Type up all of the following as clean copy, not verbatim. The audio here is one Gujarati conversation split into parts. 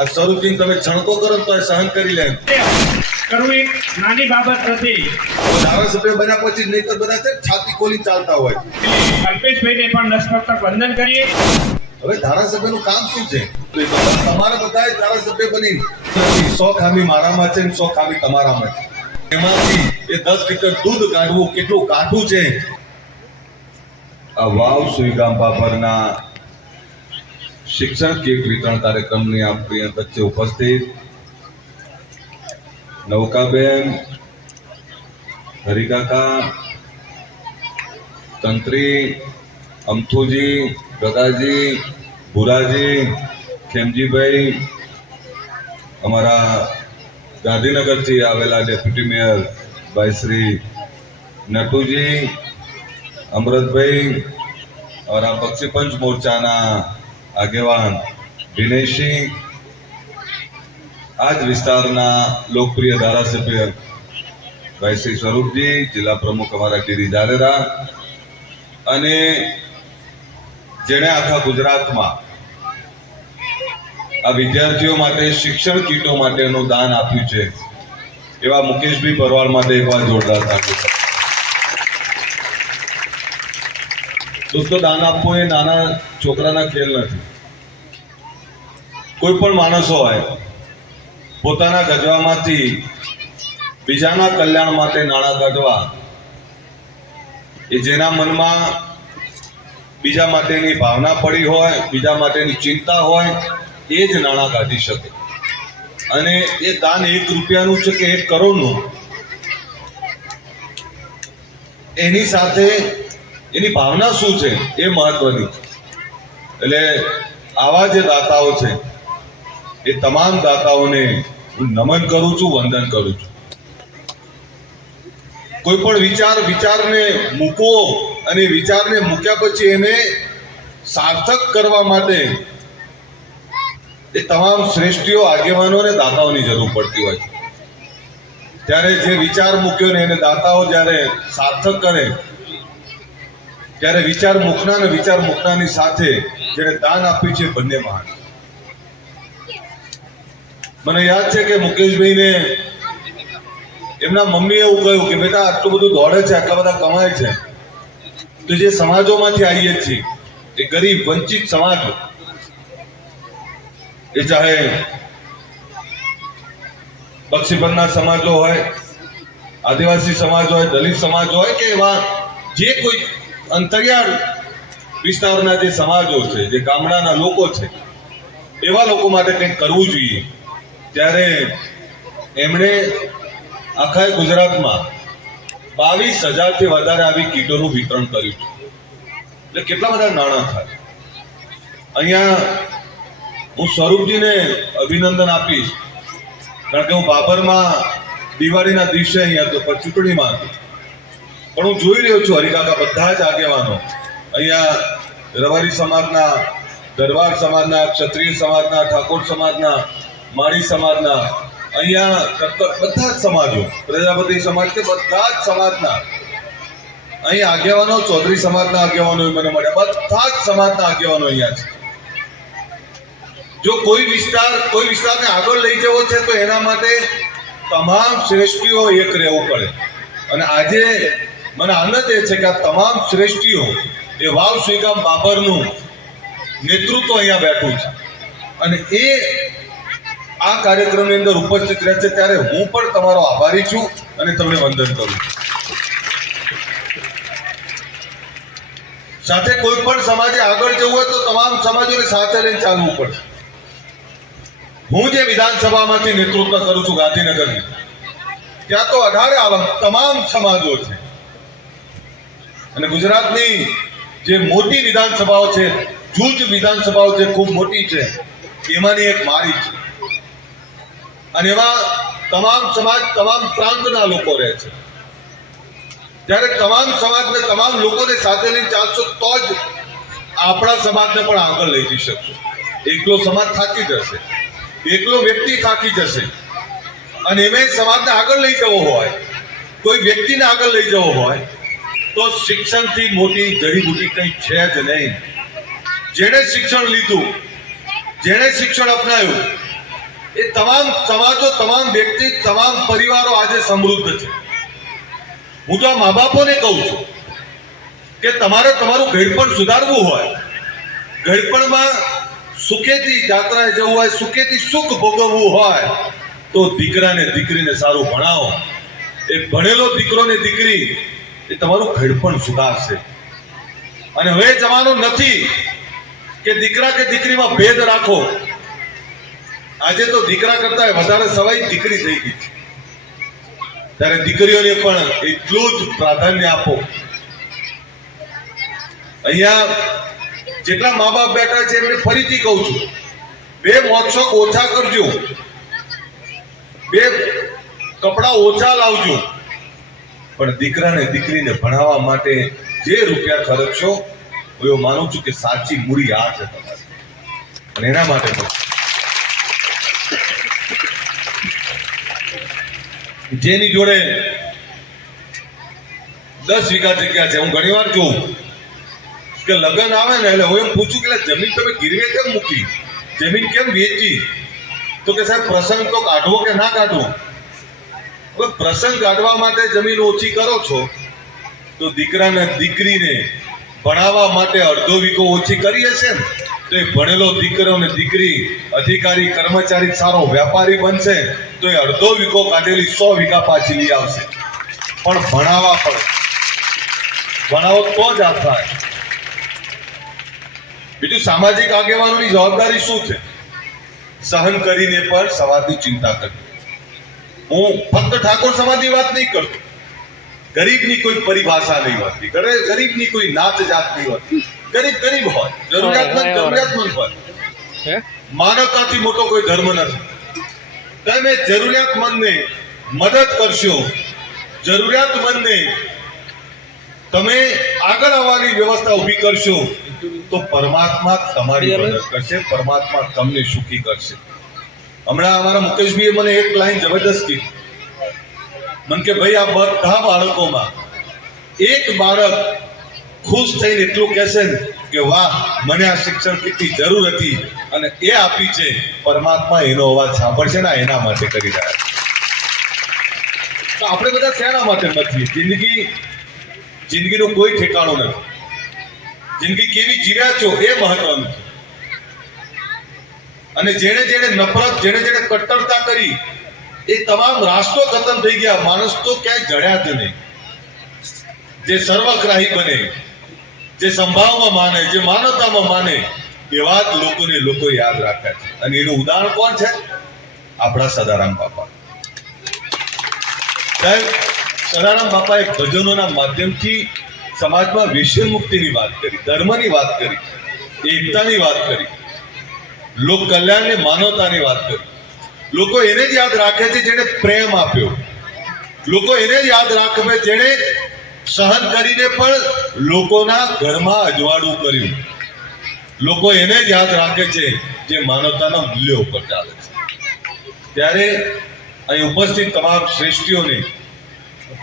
આ સ્વરૂપજી તમે છણકો કરો તો સહન કરી લે કરવી નાની બાબત નથી. ધારાસભ્ય બન્યા પછી નહીં તો બધા છે છાતી ખોલી ચાલતા હોય. કલ્પેશભાઈને પણ નસ્તક વંદન કરીએ. હવે ધારાસભ્યનું કામ શું છે? તમારા બધા ધારાસભ્ય બની 100 ખામી મારામાં છે ને 100 ખામી તમારામાં છે. એમાંથી એ 10 લીટર દૂધ કાઢવું કેટલું કાઠું છે. આ વાવ સુઈગામ બાબરના શિક્ષણ કેક વિતરણ કાર્યક્રમની આપણી વચ્ચે ઉપસ્થિત નૌકાબેન, હરિકાકા, તંત્રી, અમથુજી, ગગાજી, ભુરાજી, ખેમજીભાઈ, અમારા ગાંધીનગરથી આવેલા ડેપ્યુટી મેયર ભાઈ શ્રી નટુજી, અમૃતભાઈ, અમારા પક્ષીપંચ મોરચાના આગેવાન વિનયસિંહ, આ જ વિસ્તારના લોકપ્રિય ધારાસભ્ય ભાઈ શ્રી સ્વરૂપજી, જિલ્લા પ્રમુખ અમારા ગિરી ધારેરા, અને જેણે આખા ગુજરાતમાં આ વિદ્યાર્થીઓ માટે શિક્ષણ કીટો માટેનું દાન આપ્યું છે એવા મુકેશભાઈ પરવાળ માટે એકવાર જોરદાર તાળી. દોસ્તો, દાન આપવું એ નાના છોકરાના ખેલ નથી. કોઈ પણ માણસ હોય પોતાના ગજવામાંથી બીજાના કલ્યાણ માટે નાણાં કાઢવા, એ જેના મનમાં બીજા માટેની ભાવના પડી હોય, બીજા માટેની ચિંતા હોય, એ જ નાણાં કાઢી શકે. અને એ દાન 1 રૂપિયાનું છે કે 1 કરોડનું, એની સાથે એની ભાવના શું છે એ મહત્વની છે. એટલે આવા જે દાતાઓ છે એ તમામ દાતાઓને હું નમન કરું છું, વંદન કરું છું. કોઈ પણ વિચારને મૂકો અને વિચારને મૂક્યા પછી એને સાર્થક કરવા માટે એ તમામ શ્રેષ્ઠીઓ, આગેવાનો અને દાતાઓની જરૂર પડતી હોય છે. ત્યારે જે વિચાર મૂક્યો ને એને દાતાઓ જ્યારે સાર્થક કરે ત્યારે વિચાર મૂકનાર અને વિચાર મૂકનારની સાથે જેને દાન આપ્યું છે બંને મહાન. મને યાદ છે કે મુકેશભાઈને એમના મમ્મીએ એવું કહ્યું કે બેટા આટલું બધું દોડે છે, આટલા બધા કમાય છે, તો જે સમાજોમાંથી આવીએ છીએ એ ગરીબ વંચિત સમાજ, એ ચાહે બક્ષીપરના સમાજો હોય, આદિવાસી સમાજ હોય, દલિત સમાજ હોય કે એવા જે કોઈ અંતરિયાળ વિસ્તારના જે સમાજો છે, જે ગામડાના લોકો છે, એવા લોકો માટે કંઈક કરવું જોઈએ. ત્યારે એમણે આખા ગુજરાતમાં 22,000થી વધારે આવી કીટોનું વિતરણ કર્યું છે. એટલે કેટલા બધા નાણાં થાય. અહીંયા હું સ્વરૂપજીને અભિનંદન આપીશ, કારણ કે હું બાબરમાં દિવાળીના દિવસે અહીંયા હતો, પણ ચૂંટણીમાં હતો. પણ હું જોઈ રહ્યો છું હરિકાકા બધા જ આગેવાનો અહીંયા રવારી સમાજના, દરબાર સમાજના, ક્ષત્રિય સમાજના, ઠાકોર સમાજના, માળી સમાજના, અહીંયા બધા જ સમાજો, પ્રજાપતિ સમાજ કે બધા જ સમાજના અહીં આગેવાનો, ચૌધરી સમાજના આગેવાનો મને મળ્યા, બધા જ સમાજના આગેવાનો અહીંયા છે. જો કોઈ વિસ્તારને આગળ લઈ જવો છે તો એના માટે તમામ શ્રેષ્ઠીઓ એક રહેવું પડે. અને આજે મને આનંદ એ છે કે આ તમામ શ્રેષ્ઠીઓ એ વાવ સુઈગામ બાબરનું નેતૃત્વ અહીંયા બેઠું છે અને એ આ કાર્યક્રમની અંદર ઉપસ્થિત રહે છે. ત્યારે હું પણ તમારો આભારી છું અને તમને વંદન કરું છું. સાથે કોઈ પણ સમાજે આગળ જવું હોય તો તમામ સમાજોને સાથે લઈને ચાલવું પડશે. હું જે વિધાનસભામાંથી નેતૃત્વ કરું છું ગાંધીનગરની, ત્યાં તો 18 તમામ સમાજો છે. અને ગુજરાતની જે મોટી વિધાનસભાઓ છે, જૂજ વિધાનસભાઓ છે, ખૂબ મોટી છે, એમાંની એક મારી છે. અને એમાં તમામ સમાજ, તમામ પ્રાંતના લોકો રહે છે. ત્યારે તમામ સમાજને, તમામ લોકોને સાથે લઈને ચાલશો તો જ આપણા સમાજને પણ આગળ લઈ જઈ શકશો. એકલો સમાજ થાકી જશે, એકલો વ્યક્તિ થાકી જશે. અને એમાં સમાજને આગળ લઈ જવો હોય, કોઈ વ્યક્તિને આગળ લઈ જવો હોય તો શિક્ષણથી મોટી જડીબુટી કંઈ છે જ નહીં. જેણે શિક્ષણ લીધું, જેણે શિક્ષણ અપનાવ્યું એ તમામ સમાજો, તમામ વ્યક્તિ, તમામ પરિવારો આજે સમૃદ્ધ છે. હું તો આ મા બાપોને કહું છું કે તમારે તમારું ઘડપણ સુધારવું હોય, ઘડપણમાં સુખેથી જાત્રાએ જવું હોય, સુખેથી સુખ ભોગવવું હોય, તો દીકરાને દીકરીને સારું ભણાવો. એ ભણેલો દીકરો ને દીકરી એ તમારું ઘડપણ સુધારશે. અને હવે જમાનો નથી કે દીકરા કે દીકરીમાં ભેદ રાખો. આજે તો દીકરા કરતા વધારે સવાઈ દીકરી થઈ ગઈ છે. ત્યારે દીકરીઓને પણ એટલું જ પ્રાધાન્ય આપો. અહીંયા જેટલા મા બાપ બેઠા છે એમને ફરીથી કહું છું, 2 મોજ-શોખ ઓછા કરજો, 2 કપડા ઓછા લાવજો, પણ દીકરાને દીકરીને ભણાવવા માટે જે રૂપિયા ખર્ચશો, હું એવું માનું છું કે સાચી મૂડી આ છે તમારી. અને એના માટે પણ જેની જોડે 10 વીઘા જગ્યા છે, હું ઘણી વાર જોઉં કે લગ્ન આવે ને એટલે હું એમ પૂછું કે જમીન તમે ગીરવે કેમ મૂકી, જમીન કેમ વેચી? તો કે સાહેબ પ્રસંગ તો કાઢવો કે ના કાઢવો. હવે પ્રસંગ કાઢવા માટે જમીન ઓછી કરો છો, તો દીકરાને દીકરીને ભણાવવા માટે અડધો વીઘો ઓછી કરી હશે ને, તો એ ભણેલો દીકરો ને દીકરી અધિકારી, કર્મચારી, સારો વેપારી બનશે, તો એ અડધો વીઘો કાઢેલી 100 વીઘા પાછી લઈ આવશે. પણ ભણાવવા પડે, ભણાવો તો જ આ થાય. બીજું સામાજિક આગેવાનોની જવાબદારી શું છે? સહન કરીને પણ સમાજની ચિંતા કરવી. હું ફક્ત ઠાકોર સમાજની વાત નહીં કરતો, ગરીબની કોઈ પરિભાષા નહીં હોતી, ગરીબની કોઈ નાત જાત નહીં હોતી. ગરીબ ગરીબ હોય, જરૂરિયાતમંદ હોય. માનવતાથી મોટો કોઈ ધર્મ નથી. તમે જરૂરિયાતમંદને મદદ કરશો, જરૂરિયાતમંદને તમે આગળ આવવાની વ્યવસ્થા ઊભી કરશો, તો પરમાત્મા તમારી મદદ કરશે, પરમાત્મા તમને સુખી કરશે. હમણાં અમારા મુકેશભાઈએ મને એક લાઈન જબરદસ્ત કીધી. મને કે ભાઈ, આ બધા બાળકોમાં એક બાળક ખુશ થઈને એટલું કહેશે ને કે વાહ, મને આ શિક્ષણ કેટલી જરૂર હતી અને એ આપી છે, પરમાત્મા એનો અવાજ સાંભળશે ને એના માટે કરી રહ્યા છે. તો આપણે બધા શેના માટે મથીએ? જિંદગીનું કોઈ ઠેકાણું નથી. જિંદગી કેવી જીવ્યા છો એ મહત્વનું છે. અને જેણે જેણે નફરત, જેણે જેણે કટ્ટરતા કરી, એ તમામ રાષ્ટ્રો ખતમ થઈ ગયા, માણસ તો ક્યાંય જડ્યા જ નહીં. જે સર્વગ્રાહી બને, જે સંભાવમાં માને, જે માનવતામાં માને, એવા જ લોકોને લોકો યાદ રાખે છે. અને એનું ઉદાહરણ કોણ છે? આપણા સદારામ બાપા. સાહેબ, સદારામ બાપાએ ભજનોના માધ્યમથી સમાજમાં વ્યસન મુક્તિની વાત કરી, ધર્મની વાત કરી, એકતાની વાત કરી, લોક કલ્યાણની, માનવતાની વાત કરી. લોકો એને જ યાદ રાખે છે જેને પ્રેમ આપ્યો. લોકો એને જ યાદ રાખે જેને સહન કરીને પણ લોકોના ઘરમાં અજવાળું કર્યું. લોકો એને જ યાદ રાખે છે જે માનવતાના મૂલ્યો ઉપર ચાલે છે. ત્યારે અહીં ઉપસ્થિત તમામ શ્રેષ્ઠીઓને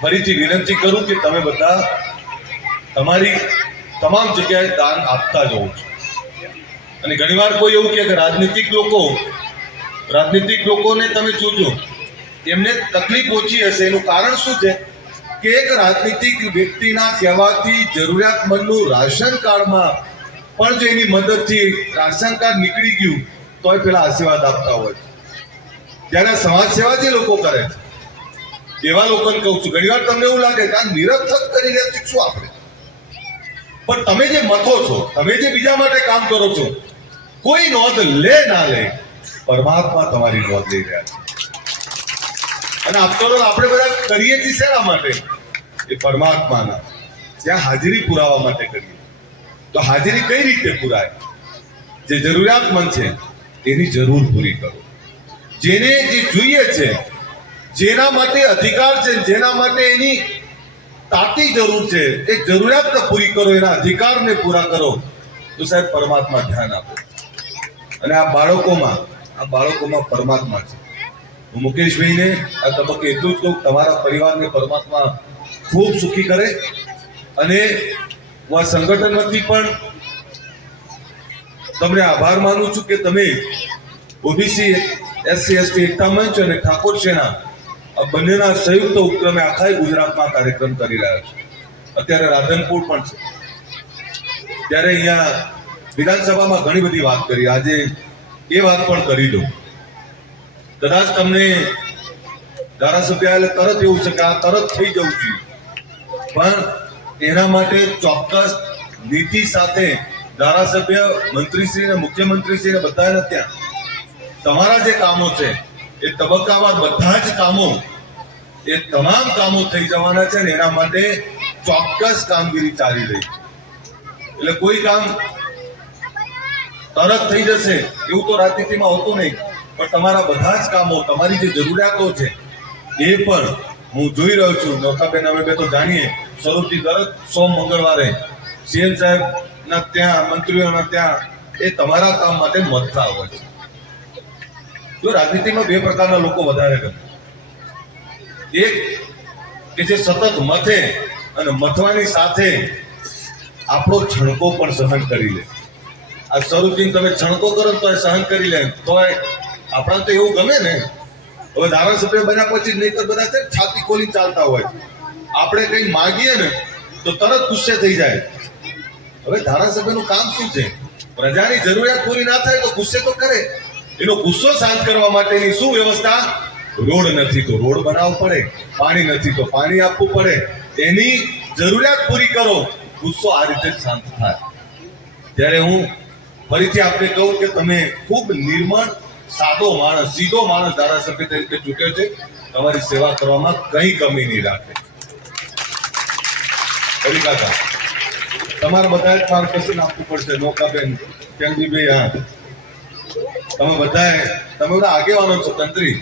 ફરીથી વિનંતી કરું કે તમે બધા તમારી તમામ જગ્યાએ દાન આપતા જવો છો. અને ઘણીવાર કોઈ એવું કહે કે રાજનીતિક લોકોને તમે જોજો, એમને તકલીફ ઓછી હશે. એનું કારણ શું છે કે એક રાજનીતિક વ્યક્તિના કહેવાથી જરૂરિયાતમંદનું રાશન કાર્ડમાં પણ જો એની મદદથી રાશન કાર્ડ નીકળી ગયું તોય પેલા આશીર્વાદ આપતા હોય છે. ત્યારે સમાજ સેવા જે લોકો કરે છે એવા લોકોને કહું છું, ઘણીવાર તમને એવું લાગે કે આ નિરર્થક કરી રહ્યા છે શું આપણે, પણ તમે જે મથો છો, તમે જે બીજા માટે કામ કરો છો, કોઈ નોંધ લે ના લે, પરમાત્મા તમારી નોંધ લઈ રહ્યા છે. અને આપણે બધા કરીએ છીએ શેના માટે? એ પરમાત્માના ત્યાં હાજરી પુરાવા માટે કરીએ. તો હાજરી કઈ રીતે પુરાય? જે જરૂરિયાતમંદ છે એની જરૂર પૂરી કરો. જેને જે જોઈએ છે, જેના માટે અધિકાર છે, જેના માટે એની તાતી જરૂર છે, એ જરૂરિયાતને પૂરી કરો, એના અધિકારને પૂરા કરો, તો સાહેબ પરમાત્મા ધ્યાન આપો. અને આ બાળકોમાં પરમાત્મા છે. હું મુકેશભાઈને આ તબક્કે એટલું જ કહું, તમારા પરિવારને પરમાત્મા ખૂબ સુખી કરે. અને હું આ સંગઠનમાંથી પણ તમને આભાર માનું છું કે તમે ઓબીસી SC/ST એકતા મંચ અને ઠાકોર સેના આ બંનેના સંયુક્ત ઉપક્રમે આખા ગુજરાતમાં કાર્યક્રમ કરી રહ્યા છે. અત્યારે રાધનપુર પણ છે. ત્યારે અહીંયા વિધાનસભામાં ઘણી બધી વાત કરી, આજે એ વાત પણ કરી દઉં. કદાચ તમને ધારાસભ્ય એટલે તરત એવું છે કે આ તરત થઈ જવું જોઈએ, પણ એના માટે ચોક્કસ નીતિ સાથે ધારાસભ્ય, મંત્રીશ્રી અને મુખ્યમંત્રીશ્રી બધાને ત્યાં તમારા જે કામો છે એ તબક્કાવાર બધા જ કામો, એ તમામ કામો થઈ જવાના છે અને એના માટે ચોક્કસ કામગીરી ચાલી રહી છે. એટલે કોઈ કામ તરત થઈ જશે એવું તો રાજનીતિમાં હોતું નહીં, પણ તમારા બધા જ કામો, તમારી જે જરૂરિયાતો છે એ પણ હું જોઈ રહ્યો છું. નૌકાબેન અમે બે તો જાણીએ, સ્વરૂપથી દરેક સોમ મંગળવારે CM સાહેબના ત્યાં, મંત્રીઓના ત્યાં એ તમારા કામ માટે મથતા હોય છે. જો રાજનીતિમાં બે પ્રકારના લોકો વધારે ગમે, એક કે જે સતત મથે અને મથવાની સાથે આપણો છણકો પણ સહન કરી લે. આ સ્વરૂપથી તમે છણકો કરો તો સહન કરી લે, તો આપણા તો એવું ગમે ને. હવે ધારાસભ્ય બન્યા પછી નહીં તો બધા છે છાતી ખોલી ચાલતા હોય છે. આપણે કંઈ માગીએ ને તો તરત ગુસ્સે થઈ જાય. હવે ધારાસભ્યનું કામ શું છે? પ્રજાની જરૂરિયાત પૂરી ના થાય તો ગુસ્સે તો કરે. એનો ગુસ્સો શાંત કરવા માટેની શું વ્યવસ્થા? રોડ નથી તો રોડ બનાવવો પડે, પાણી નથી તો પાણી આપવું પડે. એની જરૂરિયાત પૂરી કરો, ગુસ્સો આ રીતે જ શાંત થાય. ત્યારે હું ફરીથી આપને કહું કે તમે ખૂબ નિર્મળ, સાદો માણસ, સીધો માણસ ધારાસભ્ય તરીકે ચૂક્યો છે. તમારી સેવા કરવામાં કંઈ કમી નહીં રાખે. હરિકાકા, તમારે બધાએ માર્ગદર્શન આપવું પડશે. નૌકાબેન, કેમજીભાઈ, હા, તમે બધા આગેવાનો છો, તંત્રી.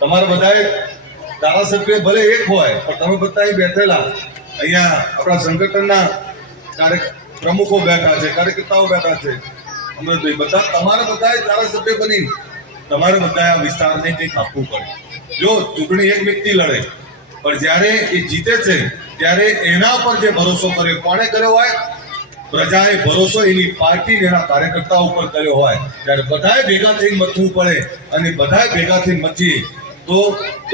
તમારે બધાએ ધારાસભ્ય ભલે એક હોય, પણ તમે બધા બેઠેલા અહીંયા આપણા સંગઠનના પ્રમુખો બેઠા છે, કાર્યકર્તાઓ બેઠા છે, અમૃતભાઈ, બધા તમારે બધાએ ધારાસભ્ય બની તમારે બધા આ વિસ્તારને કંઈક આપવું પડે. જો ચૂંટણી એક વ્યક્તિ લડે, પણ જ્યારે એ જીતે છે ત્યારે એના પર જે ભરોસો કર્યો, કોણે કર્યો હોય? પ્રજાએ ભરોસો એની પાર્ટી એના કાર્યકર્તાઓ ઉપર કર્યો હોય, ત્યારે બધાએ ભેગા થઈને મથવું પડે. અને બધાએ ભેગા થઈને મચીએ તો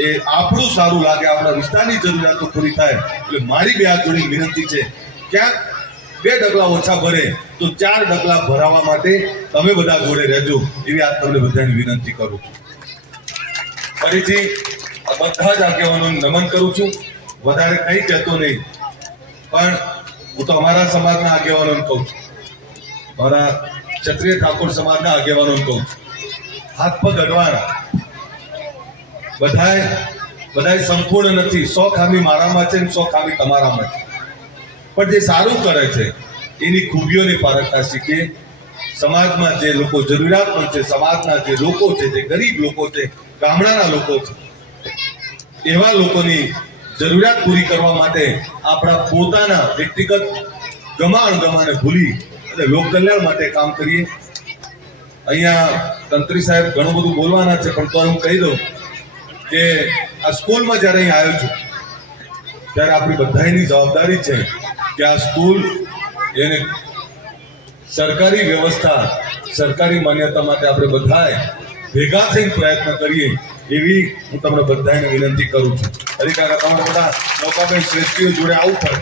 એ આપણું સારું લાગે, આપણા વિસ્તારની જરૂરિયાતો પૂરી થાય. એટલે મારી બે હાથ જોડી વિનંતી છે, ક્યાંક 2 ડગલા ઓછા ભરે તો 4 ડગલા ભરાવા માટે તમે બધા જોડે રહેજો, એવી આ તમને બધાને વિનંતી કરું છું. ફરીથી આ બધા જ આગેવાનોને નમન કરું છું. વધારે કંઈ કહેતો નહીં, પણ હું તો અમારા સમાજના આગેવાનોને કહું છું, મારા ક્ષત્રિય ઠાકોર સમાજના આગેવાનોને કહું છું, હાથ પગ અડવાના. બધાએ સંપૂર્ણ નથી. 100 ખામી મારામાં છે ને 100 ખામી તમારામાં છે, પણ જે સારું કરે છે એની ખૂબીઓને પારખતા શીખીએ. સમાજમાં જે લોકો જરૂરિયાતમંદ છે, સમાજના જે લોકો છે, જે ગરીબ લોકો છે, ગામડાના લોકો છે, એવા લોકોની જરૂરિયાત પૂરી કરવા માટે આપણા પોતાના વ્યક્તિગત ગમાને ભૂલી અને લોકકલ્યાણ માટે કામ કરીએ. અહીંયા તંત્રી સાહેબ ઘણું બધું બોલવાના છે, પણ તો હું કહી દઉં કે આ સ્કૂલમાં જ્યારે અહીં આવ્યો છું ત્યારે આપણી બધાની જવાબદારી છે કે આ સ્કૂલ એને સરકારી વ્યવસ્થા, સરકારી માન્યતા માટે આપણે બધાએ ભેગા થઈને પ્રયત્ન કરીએ, એવી હું તમને બધાને વિનંતી કરું છું. હરિકાકા, તમારે બધા નૌકાબેન શ્રેષ્ઠીઓ જોડે આવવું પડે.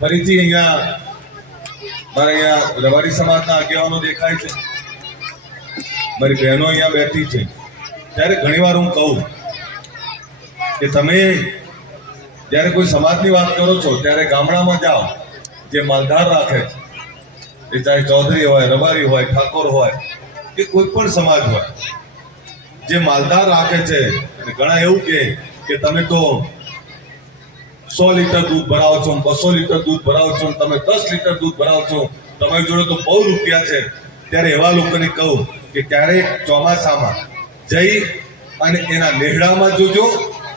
ફરીથી અહીંયા રબારી સમાજના આગેવાનો દેખાય છે, મારી બહેનો અહીંયા બેઠી છે. ત્યારે ઘણીવાર હું કહું કે તમે જ્યારે કોઈ સમાજની વાત કરો છો ત્યારે ગામડામાં જાઓ, જે માલધાર રાખે છે, એ ચાહે ચૌધરી હોય, રબારી હોય, ઠાકોર હોય કે કોઈ પણ સમાજ હોય, જે માલધાર રાખે છે, ઘણા એવું કે તમે તો 100 લીટર દૂધ ભરાવો છો, 200 લીટર દૂધ ભરાવો છો, તમે 10 લીટર દૂધ ભરાવો છો, તમારી જોડે તો બહુ રૂપિયા છે. ત્યારે એવા લોકોને કહું કે ક્યારેક ચોમાસામાં જઈ અને એના નેહડામાં જોજો.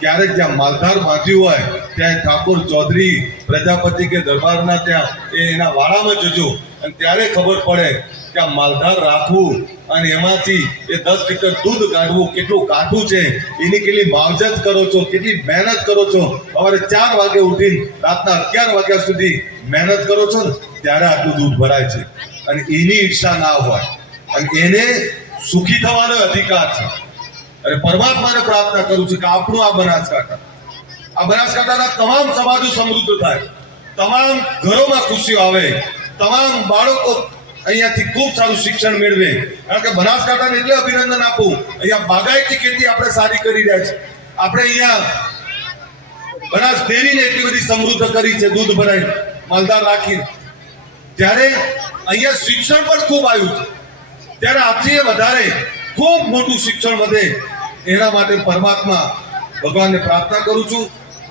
ક્યારેક જ્યાં માલધાર બાંધ્યું હોય ત્યાં ઠાકોર, ચૌધરી, પ્રજાપતિ કે દરબારના ત્યાં એના વાડામાં જોજો, અને ત્યારે ખબર પડે કે આ માલધાર રાખવું અને એમાંથી એ 10 લીટર દૂધ કાઢવું કેટલું કાઠું છે, એની કેટલી માવજત કરો છો, કેટલી મહેનત કરો છો. સવારે 4 વાગે ઉઠીને રાતના 11 વાગ્યા સુધી મહેનત કરો છો ને ત્યારે આટલું દૂધ ભરાય છે. અને એની ઈચ્છા ના હોય અને એને સુખી થવાનો અધિકાર છે અને પરમાત્માને પ્રાર્થના કરું છું કે આપણું આ બનાસકાંઠાના તમામ સમાજો સમૃદ્ધ થાય, તમામ ઘરોમાં ખુશીઓ આવે, તમામ બાળકો અહીંયાથી ખૂબ સારું શિક્ષણ મેળવે. કારણ કે બનાસકાંઠાને એટલે અભિનંદન આપું, અહીંયા બાગાયતી ખેતી આપણે સારી કરી રહ્યા છે. આપણે અહીંયા બનાસ ડેરીને એટલી બધી સમૃદ્ધ કરી છે, દૂધ ભરાઈ માલદાર રાખીને. ત્યારે અહીંયા શિક્ષણ પણ ખૂબ આવ્યું છે. ત્યારે આથી વધારે ખૂબ મોટું શિક્ષણ વધે એના માટે પરમાત્મા ભગવાનને પ્રાર્થના કરું છું.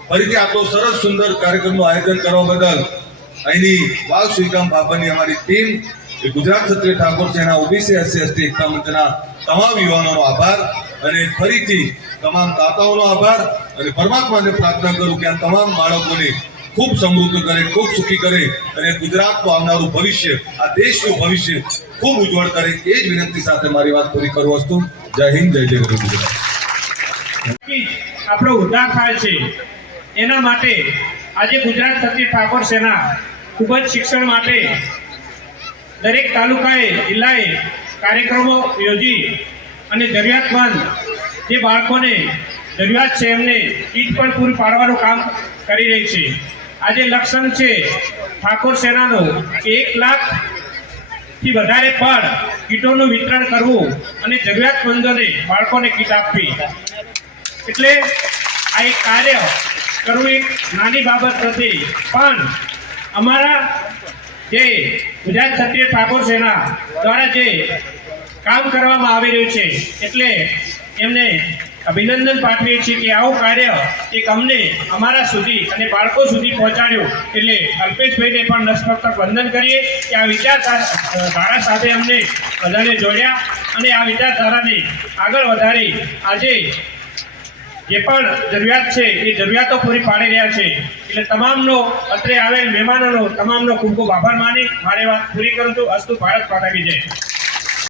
ફરીથી આટલો સરસ સુંદર કાર્યક્રમનું આયોજન કરવા બદલ અહીંની વાવ શ્રીરામ બાબાની અમારી ટીમ, એ ગુજરાત ક્ષત્રિય ઠાકોર સેના ઓબીસી એસસી એસટી એકતા મંચના તમામ યુવાનોનો આભાર અને ફરીથી તમામ દાતાઓનો આભાર અને પરમાત્માને પ્રાર્થના કરું કે આ તમામ બાળકોને ખૂબ સમૃદ્ધ કરે, ખૂબ સુખી કરે અને ગુજરાતનું આવનારું ભવિષ્ય, આ દેશનું ભવિષ્ય ખૂબ ઉજ્જવળ કરે. એ જ વિનંતી સાથે મારી વાત પૂરી કરું છું. જય હિન્દ, જય જય ગરુ ગુજરાત. આપણો ઉદ્ધાર થાય છે એના માટે આજે ગુજરાત ક્ષત્રિય ઠાકોર સેના ખૂબ જ શિક્ષણ માટે દરેક તાલુકાએ જિલ્લાએ કાર્યક્રમો યોજી અને જરૂરિયાતમંદ જે બાળકોને જરૂરિયાત છે એમને કીટ પણ પૂરી પાડવાનું કામ કરી રહી છે. આજે લક્ષણ છે ઠાકોર સેનાનું કે 1 લાખથી વધારે પર કીટોનું વિતરણ કરવું અને જરૂરિયાતમંદોને બાળકોને કીટ આપવી. એટલે આ એક કાર્ય કરવું એક નાની બાબત નથી, પણ અમારા જે ગુજરાત ક્ષત્રિય ઠાકોર સેના દ્વારા જે કામ કરવામાં આવી રહ્યું છે એટલે એમને અભિનંદન પાઠવીએ છીએ કે આવું કાર્ય એક અમને અમારા સુધી અને બાળકો સુધી પહોંચાડ્યું. એટલે અલ્પેશભાઈને પણ નતમસ્તક વંદન કરીએ કે આ વિચારધારા સાથે અમને બધાને જોડ્યા અને આ વિચારધારાને આગળ વધારી આજે જે પણ જરૂરિયાત છે એ જરૂરિયાતો પૂરી પાડી રહ્યા છે. એટલે તમામનો અત્રે આવેલ મહેમાનોનો તમામનો ખૂબ ખૂબ આભાર માની મારી વાત પૂરી કરું છું. અસ્તુ ભારત માતા કી જય.